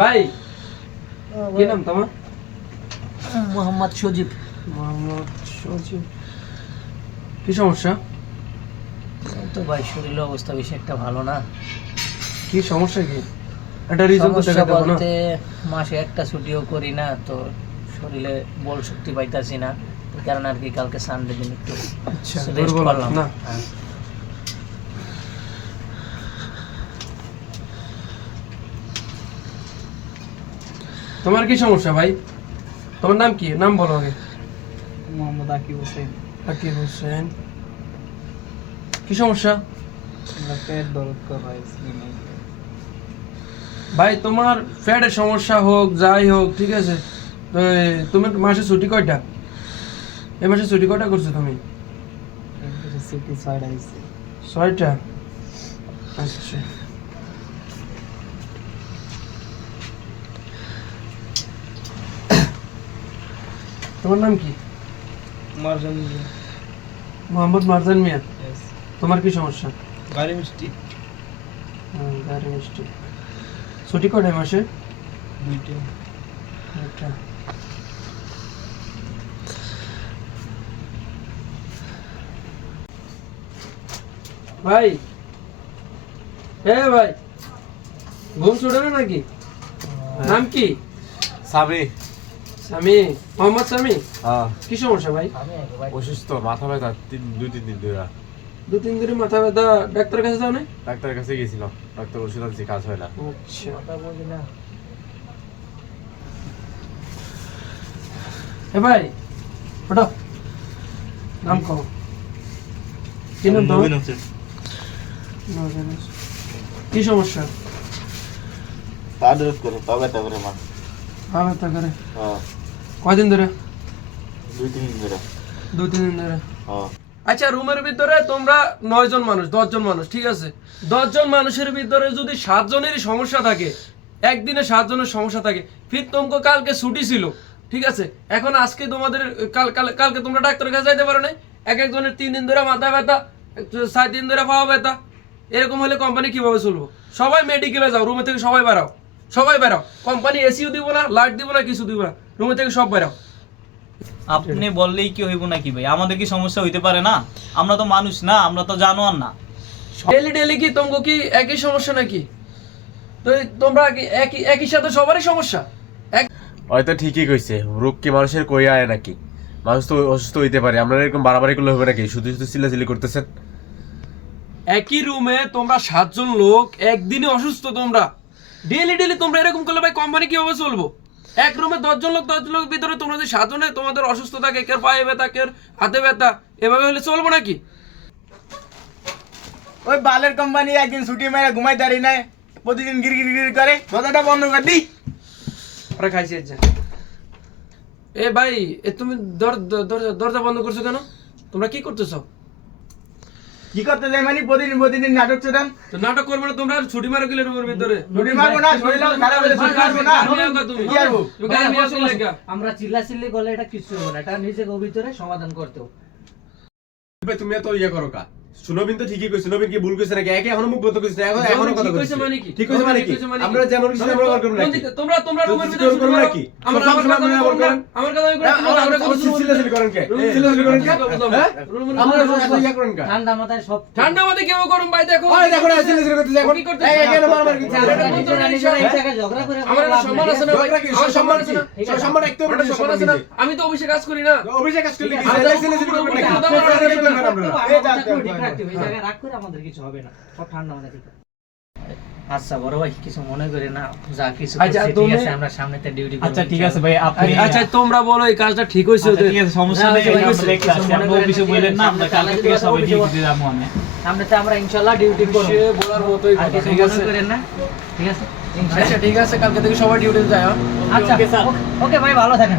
ভাই কি নাম তোমার? মোহাম্মদ সজীব। মোহাম্মদ সজিব। কি সমস্যা? তো ভাই শরীরের অবস্থা বেশি একটা ভালো না। কি সমস্যা কি? একটা রিজন তো না? মাসে একটা ছুটিও করি না তো শরীরে বল শক্তি পাইতাছি না কারণে আর কি কালকে সানডে দিন একটু আচ্ছা রেস্ট করলাম। না? হ্যাঁ। তোমার কি সমস্যা ভাই? তোমার নাম কি? নাম বলো আগে। মোহাম্মদ আকিব হোসেন। আকিব হোসেন। কি সমস্যা? পেট দরদ করাই ভাই তোমার ফ্যাটের সমস্যা হোক যাই হোক ঠিক আছে? তুমি মাসে ছুটি কয়টা? এ মাসে ছুটি কয়টা করছ তুমি? ছয়টা। আচ্ছা। তোমার নাম কি? মার্জান মোহাম্মদ মারজান মিয়া। তোমার কি সমস্যা? গাড়ি মিষ্টি। গাড়ি মিষ্টি। ছুটি কয়টা মাসে? ভাই। এ ভাই ঘুম ছুটে না নাকি? নাম কি? সামি স্বামী মোহাম্মদ স্বামী? হ্যাঁ। কি সমস্যা ভাই? ভাই? অসুস্থ মাথা ব্যথা তিন দুই তিন দিন ধরে দু তিন দিনের মাথা ব্যথা ডাক্তারের কাছে যাও না ডাক্তারের কাছে গেছিলাম ডাক্তার ওষুধ আনছি কাজ হয় না। আচ্ছা। এ ভাই ওটা নাম কও। কি নাম তোমার। কি সমস্যা? পা দরদ করে পা ব্যথা করে মা। পা ব্যথা করে? হ্যাঁ। কয়দিন ধরে? দুই তিন দিন ধরে। দু তিন দিন ধরে? হ্যাঁ। আচ্ছা রুমের ভিতরে তোমরা নয় জন মানুষ, দশ জন মানুষ, ঠিক আছে? দশ জন মানুষের ভিতরে যদি সাত জনেরই সমস্যা থাকে, একদিনে সাত জনের সমস্যা থাকে, ফির তোমাকে কালকে ছুটি ছিল, ঠিক আছে? এখন আজকে তোমাদের, কাল, কাল- কালকে তোমরা ডাক্তারের কাছে যাইতে পারো না এক একজনের তিন দিন ধরে মাথা ব্যথা সাত দিন ধরে পাওয়া ব্যথা। এরকম হলে কোম্পানি কীভাবে চলবো? সবাই মেডিকেলে যাও, রুমে থেকে সবাই বেরাও সবাই বেরাও। কোম্পানি এসিও দিব না লাইট দিব না, কিছু দিব না, রুমে থেকে সব বেরাও। আপনি বললেই কি হইব নাকি ভাই? আমাদের কি সমস্যা হইতে পারে না? আমরা তো মানুষ না আমরা তো জানোয়ার না। ডেলি ডেলি কি তোমাকে কি একই সমস্যা নাকি? তো তোমরা কি একই একই সাথে সবারই সমস্যা? হয়তো ঠিকই কইছে রোগ কি মানুষের কই আয় নাকি? মানুষ তো অসুস্থ হইতে পারে আমরা এরকম বাড়াবাড়ি করলে হবে নাকি? শুধু শুধু চিল্লাচিল্লি করতেছেন। একই রুমে তোমরা সাতজন লোক একদিনে অসুস্থ তোমরা। ডেলি ডেলি তোমরা এরকম করলে ভাই কোম্পানি কীভাবে চলবো? এক রুমে দশজন লোক দশজন লোক ভিতরে তোমরা যদি সাতজনে তোমাদের অসুস্থ থাকে কেউ পায়ে ব্যথা কেউ হাতে ব্যথা এভাবে হলে চলবো নাকি? ওই বালের কোম্পানি একদিন ছুটি মেরে ঘুমাই দাঁড়ি নাই প্রতিদিন গির গির গির করে দরজাটা বন্ধ করে দিই। ওরা খাইছে যা এ ভাই এ তুমি দর- দর- দরজা- দরজা বন্ধ করছ কেন? তোমরা কি করতেছো? কি করতে যাই মানে প্রতিদিন প্রতিদিন নাটক চেতাম তো নাটক করব না তোমরা ছুটি মারো গেলে রুমের ভিতরে? ছুটি মারবো না শরীর খারাপ হলে ছুটি মারবো না। তুমি কি আরবো। আমরা চিল্লাচিল্লি করলে এটা কিছু হবে না এটা নিজে ভিতরে সমাধান করতেও তুমি এত ইয়ে করো কা? সুনবিন তো ঠিকই কইছে নবীন কি ভুল কইছে নাকি একে এখনও মুখ বন্ধ কইছে এখন এখনও কথা কইছে মানে কি? ঠিক কইছে মানে কি ঠিক হয়েছে মানে কি? আমরা যেমন কিছু আমরা ব্যবহার করব তোমরা তোমরা রুমের ভিতরে করব? আমরা আমার কথা ব্যবহার করেন। আমার কথা আমি করব আমরা শুরু করেন কে করেন কে হ্যাঁ আমরা ইয়ে করেন কা ঠান্ডা মাথায় সব ঠান্ডা কেউ করুন ভাই দেখো ওই দেখো না এখন কি করতেছে? এই এখানে বারবার কি আমরা হ্যাঁ? সম্মান আছে না? আমার সম্মান আছে না? সম্মান একটা সম্মান আছে না? আমি তো অফিসে কাজ করি না অভিষেক কাজ করলে আমরা চিল্লাচিল্লি করবেন আপনারা আমাদের থাকলেও ঠিক রাখতে হবে। এই জায়গায় রাগ করে আমাদের কিছু হবে না সব ঠান্ডা মাথায় ঠিক আচ্ছা বড় ভাই কিছু মনে করে না যা কিছু আচ্ছা, করছি, ঠিক আছে আমরা সামনেতে ডিউটি আচ্ছা ঠিক আছে ভাই আপনি আচ্ছা তোমরা বলো এই কাজটা ঠিক হয়েছে আচ্ছা, ঠিক আছে সমস্যা না, নেই আমরা কিছু- আমরা অফিসে না, আমরা সামনে কালকে থেকে সবাই ডিউটি যাব আমি। সামনেতে আমরা ইনশাআল্লাহ ডিউটি করব। সে বলার মতোই আর কথা, ঠিক আছে? করেন না? ঠিক আছে? আচ্ছা ঠিক আছে কালকে থেকে সবাই ডিউটি যায় হ্যাঁ? আচ্ছা ওকে, ভাই ভালো থাকেন।